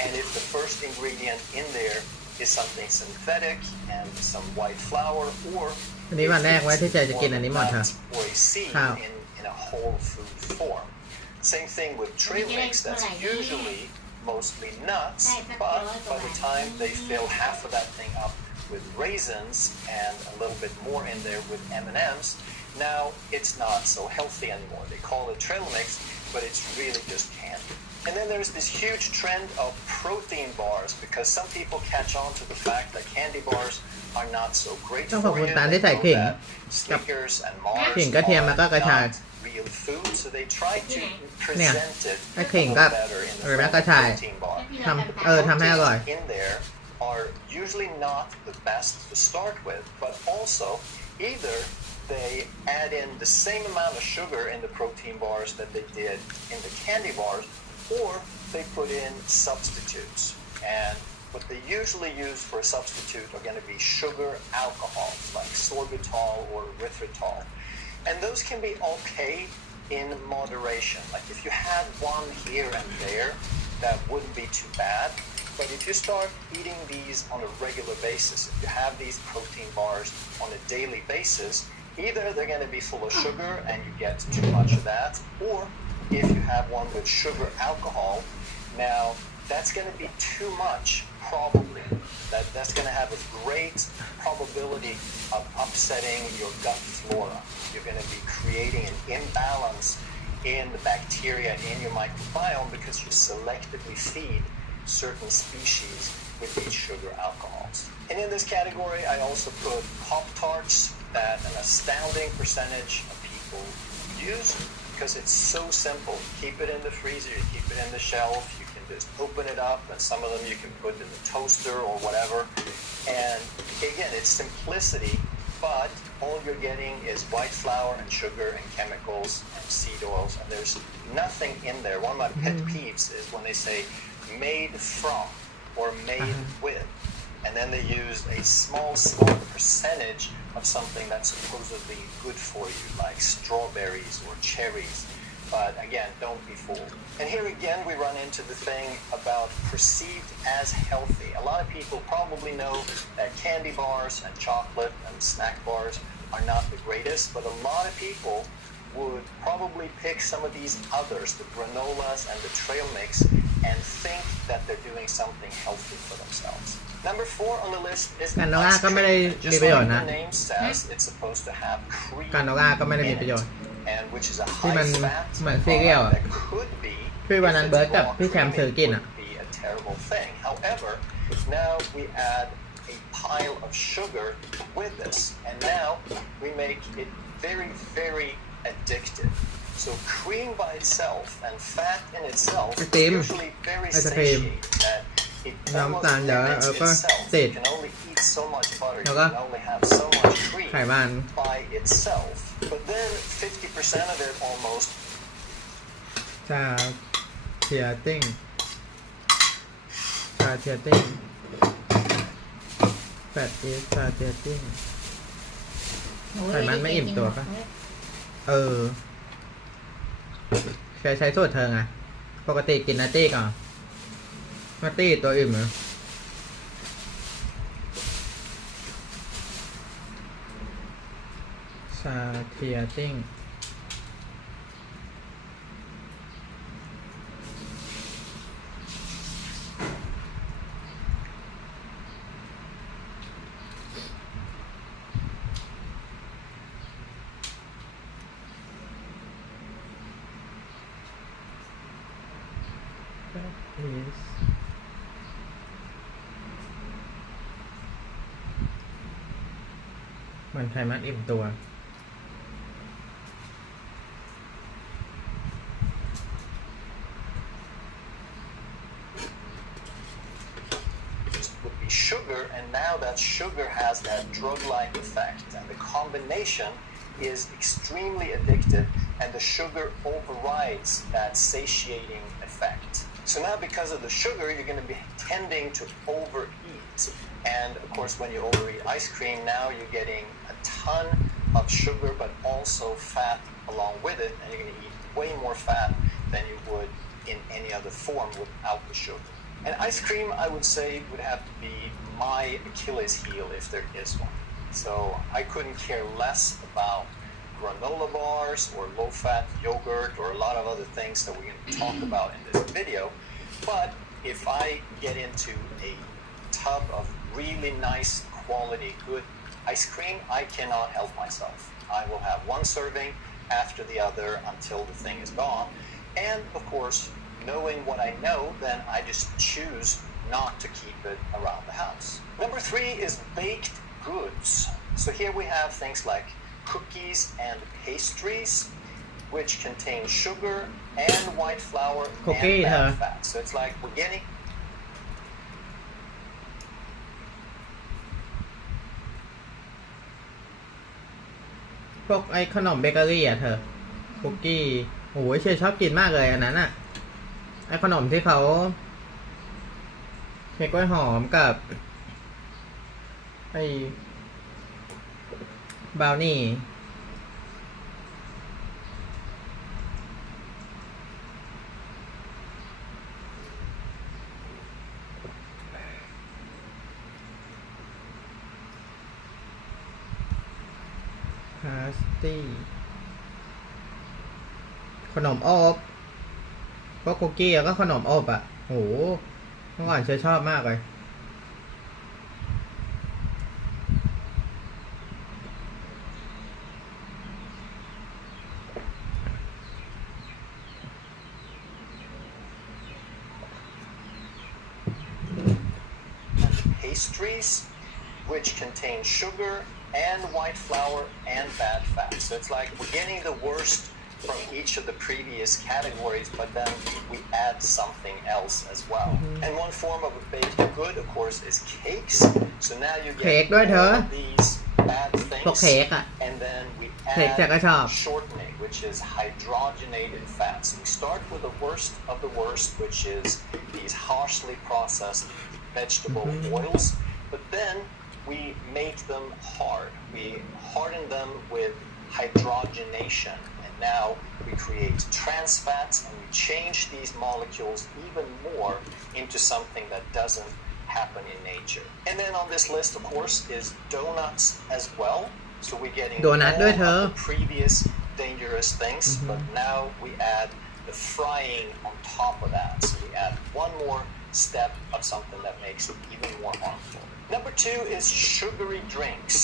and if the first ingredient in there is something synthetic and some white flour, or อันนี้วันแรกไว้ที่จะกินอันนี้หมดค่ะ or a seed ข้าว in a whole food form. Same thing with trail mix, that's usually mostly nuts, but by the time they fill half of that thing up with raisins and a little bit more in there with M&Ms, now it's not so healthy anymore. They call it trail mix, but it's really just candy. And then there's this huge trend of protein bars because some people catch on to the fact that candy bars are not so great ต้องขอบ for คุณ you. ตาล They ที่ใส่ know ขิง that Snickers and Mars ขิงกระเทียมแล้วก็กระชาย are not real food, so they try to เนี่ย present it ไอ้ a ขิง little กับ better in หรือ the แม้ form กระ of ชาย protein bar. ทำให้อร่อย Proteins in there are usually not the best to start with, but also either they add in the same amount of sugar in the protein bars that they did in the candy bars, or they put in substitutes. And what they usually use for a substitute are going to be sugar alcohols like sorbitol or erythritol. And those can be okay in moderation. Like if you had one here and there, that wouldn't be too bad. But if you start eating these on a regular basis, if you have these protein bars on a daily basis, either they're going to be full of sugar and you get too much of that, or if you have one with sugar alcohol, now that's going to be too much probably. That's going to have a great probability of upsetting your gut flora. You're going to be creating an imbalance in the bacteria in your microbiome because you selectively feed certain species with these sugar alcohols. And in this category, I also put Pop-Tarts that an astounding percentage of people use because it's so simple. You keep it in the freezer, you keep it in the shelf, you can just open it up, and some of them you can put in the toaster or whatever. And again, it's simplicity, but all you're getting is white flour and sugar and chemicals and seed oils, and there's nothing in there. One of my pet peeves is when they say made from or made with, and then they use a small percentage of something that's supposedly good for you, like strawberries or cherries. But again, don't be fooled. And here again, we run into the thing about perceived as healthy. A lot of people probably know that candy bars and chocolate and snack bars are not the greatest, but a lot of people would probably pick some of these others, the granolas and the trail mix, and think that they're doing something healthy for themselves. Number 4 on the list is กาโนล่า ice ก็ไม่ได้ cream. มี Just ประโยช like น์ the นะ name says, it's supposed to have cream กาโนล่าก็ไม่ได้มี in ประโยช it, น์ and which is a ที่มัน high fat เหมือนซีเรียล product อะ that could be ที่วันนั้น if เบิร์ด it's กับ raw พี่แชมป์ซื้อ cream, กิน it อ่ะ would be a terrible thing. However, now we add a pile of sugar with this, and now we make it very, very addictive. So cream by itself and fat in itself is Cream. usually very Ice cream. satiating. That it Nóng almost tàn đỡ limits ở có itself. thịt. You can only eat so much butter. You Được không? can only have so much cream ไขมัน by itself. But then 50% of it almost ชาเทียติ้งชาเทียติ้งแฟตอีสชาเทียติ้ง โอ้ย ไขมันไม่อิ่มตัวปะ กินหดเลย เออใช้สูตรเธอไงปกติกินนัตตี้ก่อนนัตตี้ตัวอิ่มเหรอชาเทียติ้งมันไขมันอิ่มตัว would be sugar, and now that sugar has that drug-like effect, and the combination is extremely addictive, and the sugar overrides that satiating effect. So now because of the sugar, you're going to be tending to overeat. And of course, when you overeat ice cream, now you're getting a ton of sugar, but also fat along with it, and you're going to eat way more fat than you would in any other form without the sugar. And ice cream, I would say, would have to be my Achilles heel if there is one. So I couldn't care less about granola bars or low-fat yogurt or a lot of other things that we're going to talk about in this video. But if I get into a tub of really nice quality, good ice cream, I cannot help myself. I will have one serving after the other until the thing is gone. And of course, knowing what I know, then I just choose not to keep it around the house. Number 3 is baked goods. So here we have things like cookies and pastries, which contain sugar and white flour Cookie, and bad huh? fat. So it's like we're getting พวกไอ้ขนมเบเกอรี่อ่ะเธอคุกกี้โอ้ยเชยชอบกินมากเลยอันนั้นอ่ะไอ้ขนมที่เขาเค้กกล้วยหอมกับไอ้บราวนี่พาสตี้ขนมอบพวกคุกกี้แล้วก็ขนมอบอ่ะโหเมื่อก่อนเชยชอบมากเลย pastries, which contain sugar and white flour and bad fat. So it's like we're getting the worst from each of the previous categories, but then we add something else as well. And one form of a baked good, of course, is cakes. So now you เค้ก get ด้วยเธอ all of these bad พวก things, เค้กอ่ะ and then we เค้กเธอก็ชอบ add shortening, which is hydrogenated fats. We start with the worst of the worst, which is these harshly processed vegetable oils, but then we make them hard. We harden them with hydrogenation, and now we create trans fats, and we change these molecules even more into something that doesn't happen in nature. And then on this list, of course, is donuts as well. So we're getting all โดนัทด้วยเธอ of the previous dangerous things, but now we add the frying on top of that. So we add one more step of something that makes it even more harmful. Number 2 is sugary drinks.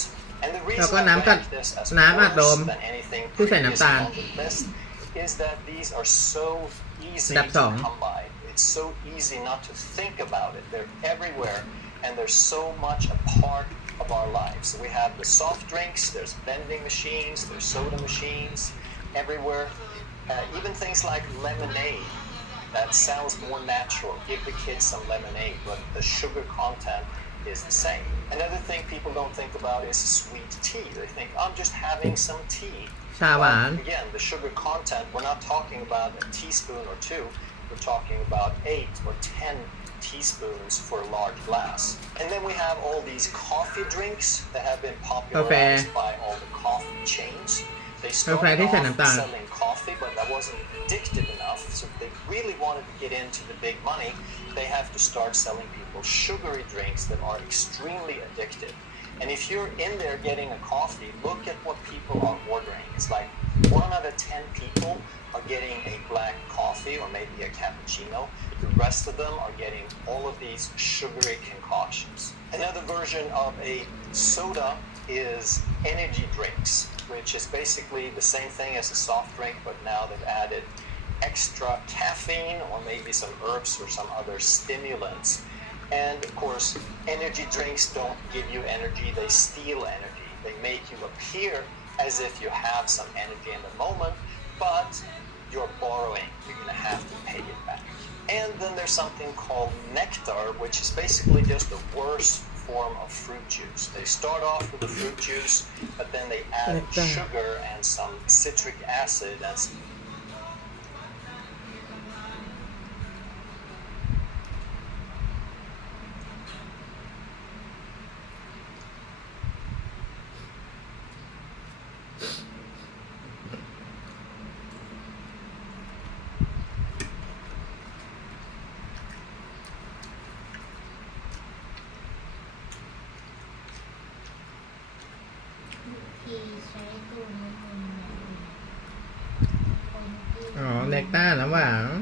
And the แล้ว reason ก็ I น้ำกัด rank this as น้ำอัดลม worse than anything ที่ใส่ previous น้ำตาล on the list is that these are so easy อันดับ to 2 come by. It's so easy not to think about it. They're everywhere, and they're so much a part of our lives. So we have the soft drinks, there's vending machines, there's soda machines, everywhere. Even things like lemonade. That sounds more natural. Give the kids some lemonade, but the sugar content is the same. Another thing people don't think about is sweet tea. They think, I'm just having some tea. ชาหวาน But again, the sugar content, we're not talking about a teaspoon or two. We're talking about 8 or 10 teaspoons for a large glass. And then we have all these coffee drinks that have been popularized by all the coffee chains. They started off selling coffee, but that wasn't addictive enough. So if they really wanted to get into the big money, they have to start selling people sugary drinks that are extremely addictive. And if you're in there getting a coffee, look at what people are ordering. It's like 1 out of 10 people are getting a black coffee or maybe a cappuccino. The rest of them are getting all of these sugary concoctions. Another version of a soda is energy drinks, which is basically the same thing as a soft drink, but now they've added extra caffeine or maybe some herbs or some other stimulants. And of course, energy drinks don't give you energy, they steal energy. They make you appear as if you have some energy in the moment, but you're borrowing. You're going to have to pay it back. And then there's something called nectar, which is basically just a worse form of fruit juice. They start off with the fruit juice, but then they add sugar and some citric acid and someอ๋อเนกต้าน้ำหวาน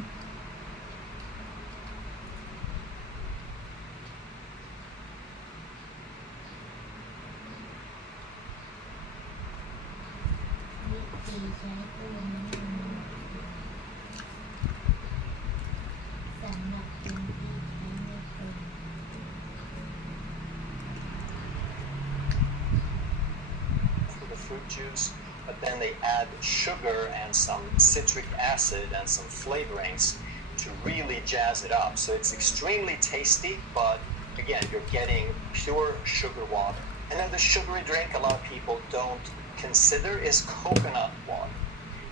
fruit juice, but then they add sugar and some citric acid and some flavorings to really jazz it up. So it's extremely tasty, but again, you're getting pure sugar water. Another sugary drink a lot of people don't consider is coconut water.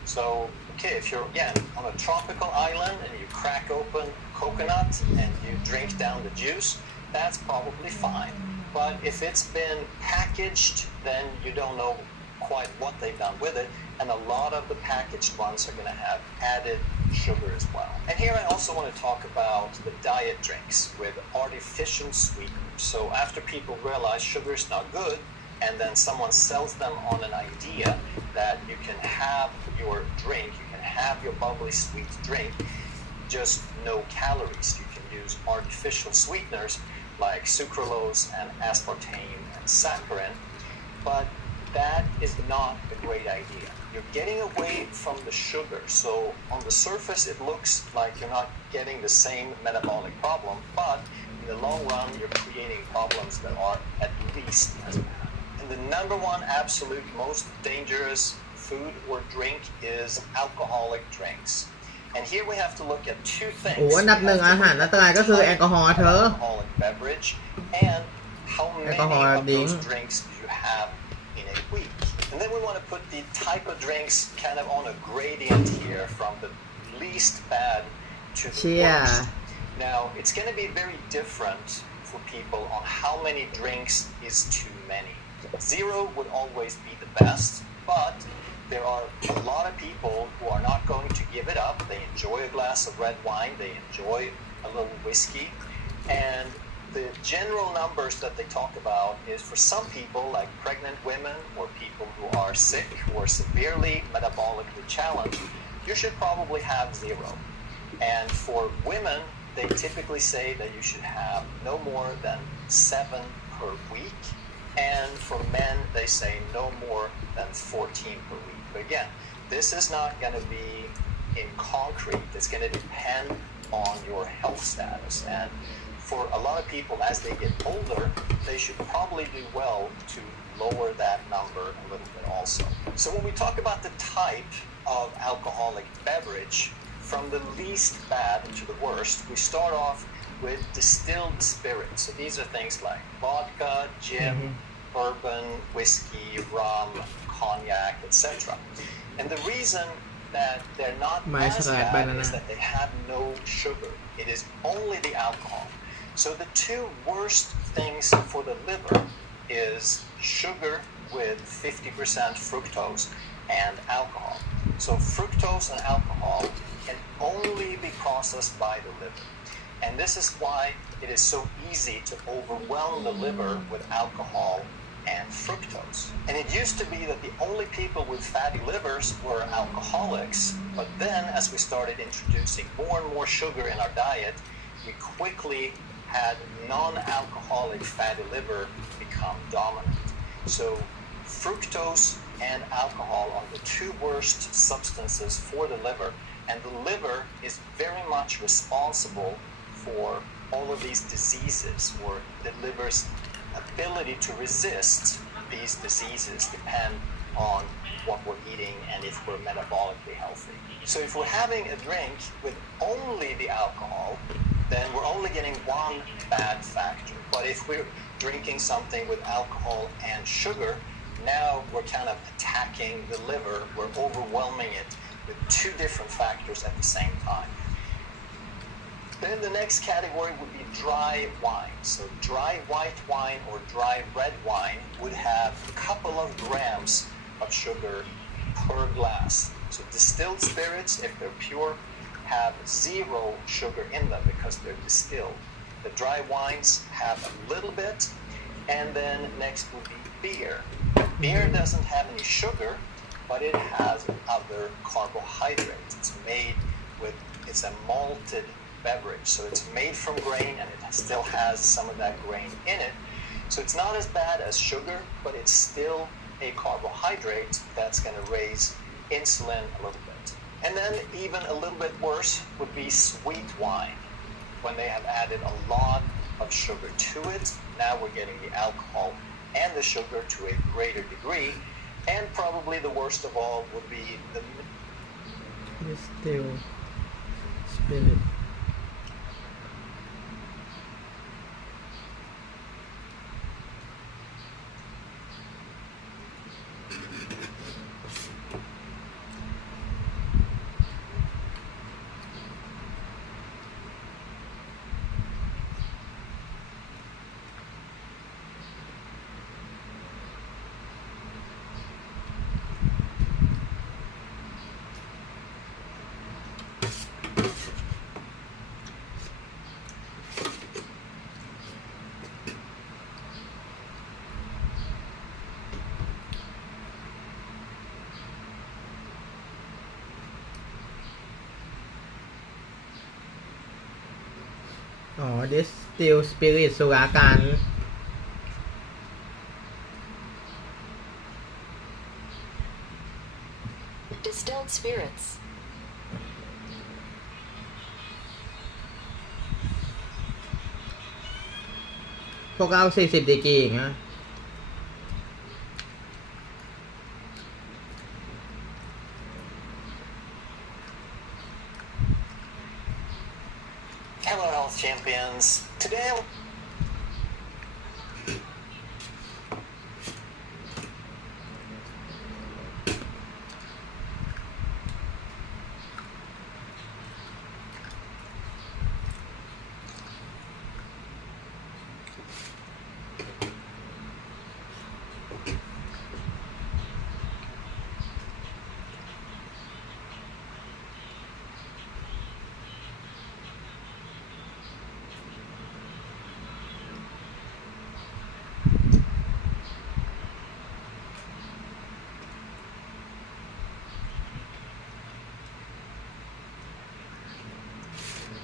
So, okay, if you're, again, on a tropical island and you crack open coconut and you drink down the juice, that's probably fine. But if it's been packaged, then you don't know quite what they've done with it, and a lot of the packaged ones are going to have added sugar as well. And here I also want to talk about the diet drinks with artificial sweeteners. So after people realize sugar is not good, and then someone sells them on an idea that you can have your drink, you can have your bubbly sweet drink, just no calories. You can use artificial sweeteners like sucralose and aspartame and saccharin, but that is not a great idea. You're getting away from the sugar, so on the surface it looks like you're not getting the same metabolic problem, but in the long run you're creating problems that are at least as bad. And the number one absolute most dangerous food or drink is alcoholic drinks. And here we have to look at two things. โอ้อันดับหนึ่งอาหารอันตรายก็คือแอลกอฮอล์เธอ alcoholic beverage and how many of those drinks do you have in a week. And then we want to put the type of drinks kind of on a gradient here from the least bad to the worst. Now, it's going to be very different for people on how many drinks is too many. 0 would always be the best, but there are a lot of people who are not going to give it up. They enjoy a glass of red wine, they enjoy a little whiskey, and the general numbers that they talk about is for some people, like pregnant women or people who are sick or severely metabolically challenged, you should probably have 0. And for women, they typically say that you should have no more than 7 per week. And for men, they say no more than 14 per week. But again, this is not going to be in concrete. It's going to depend on your health status. And for a lot of people, as they get older, they should probably do well to lower that number a little bit also. So when we talk about the type, of alcoholic beverage, from the least bad to the worst, we start off with distilled spirits. So these are things like vodka, gin, bourbon, whiskey, rum, cognac, etc. And the reason that they're not as bad is that they have no sugar. It is only the alcohol. So the two worst things for the liver is sugar with 50% fructose and alcohol. So fructose and alcohol can only be processed by the liver. And this is why it is so easy to overwhelm the liver with alcohol and fructose. And it used to be that the only people with fatty livers were alcoholics, but then as we started introducing more and more sugar in our diet, we quickly had non-alcoholic fatty liver become dominant. So fructose and alcohol are the two worst substances for the liver, and the liver is very much responsible for all of these diseases, or the liver's ability to resist these diseases depend on what we're eating and if we're metabolically healthy. So if we're having a drink with only the alcohol, then we're only getting one bad factor. But if we're drinking something with alcohol and sugar, now we're kind of attacking the liver, we're overwhelming it with two different factors at the same time. Then the next category would be dry wine. So dry white wine or dry red wine would have a couple of grams of sugar per glass. So distilled spirits, if they're pure, have 0 sugar in them because they're distilled. The dry wines have a little bit, and then next would be beer. Beer doesn't have any sugar, but it has other carbohydrates. It's a malted beverage, so it's made from grain and it still has some of that grain in it. So it's not as bad as sugar, but it's still a carbohydrate that's going to raise insulin a little bit. And then even a little bit worse would be sweet wine. When they have added a lot of sugar to it, now we're getting the alcohol and the sugar to a greater degree. And probably the worst of all would be the distilled spirit. distilled spirit สุรากัน Distilled spirits. พวกเอา40 ดีกรีอีกนะ Hello, health champions. Today,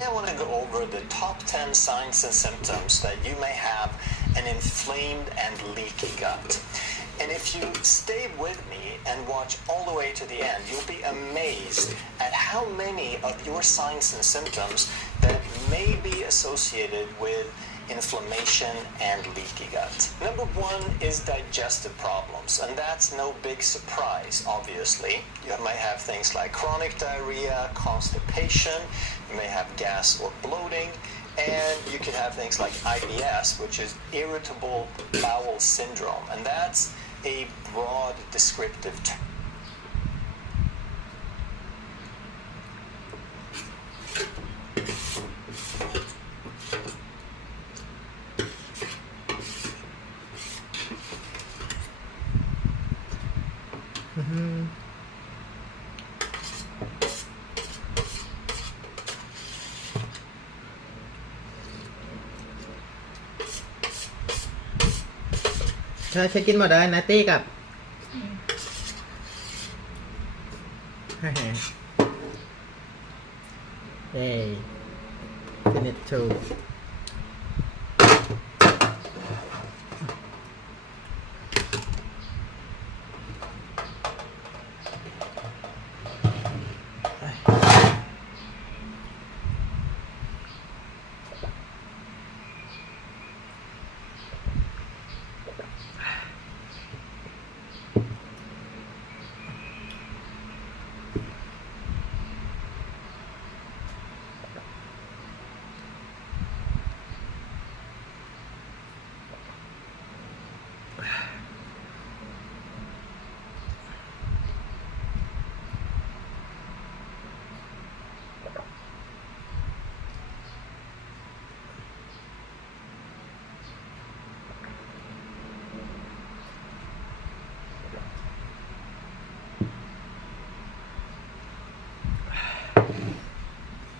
I want to go over the top 10 signs and symptoms that you may have an inflamed and leaky gut. And if you stay with me and watch all the way to the end, you'll be amazed at how many of your signs and symptoms that may be associated with inflammation, and leaky gut. Number 1 is digestive problems, and that's no big surprise, obviously. You might have things like chronic diarrhea, constipation, you may have gas or bloating, and you could have things like IBS, which is irritable bowel syndrome, and that's a broad descriptive term.ถ้าฉันกินหมดเลยนะตี้กับเย้finish too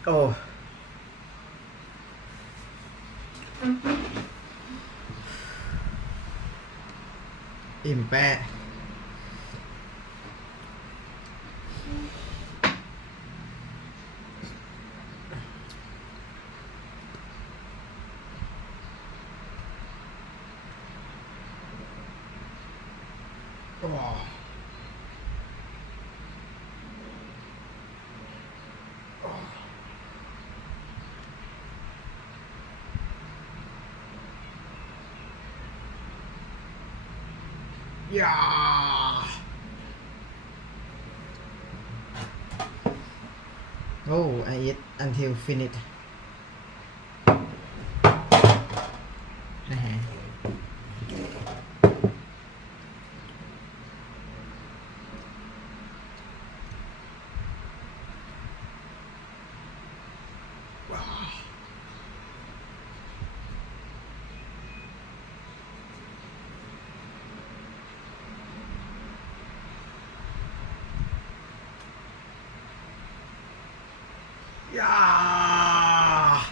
โอ้อิ่มแปะโอ้Yeah. Oh, I eat until finish. Yeah!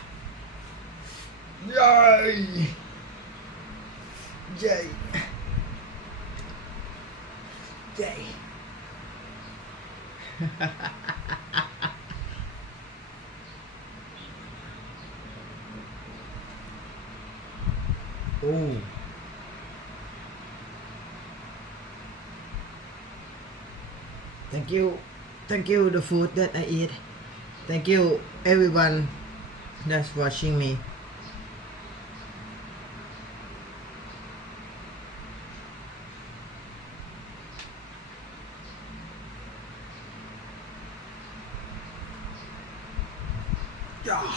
Yay! Yay! Yay! Oh! Thank you the food that I eat. Thank you everyone that's watching me. Yeah.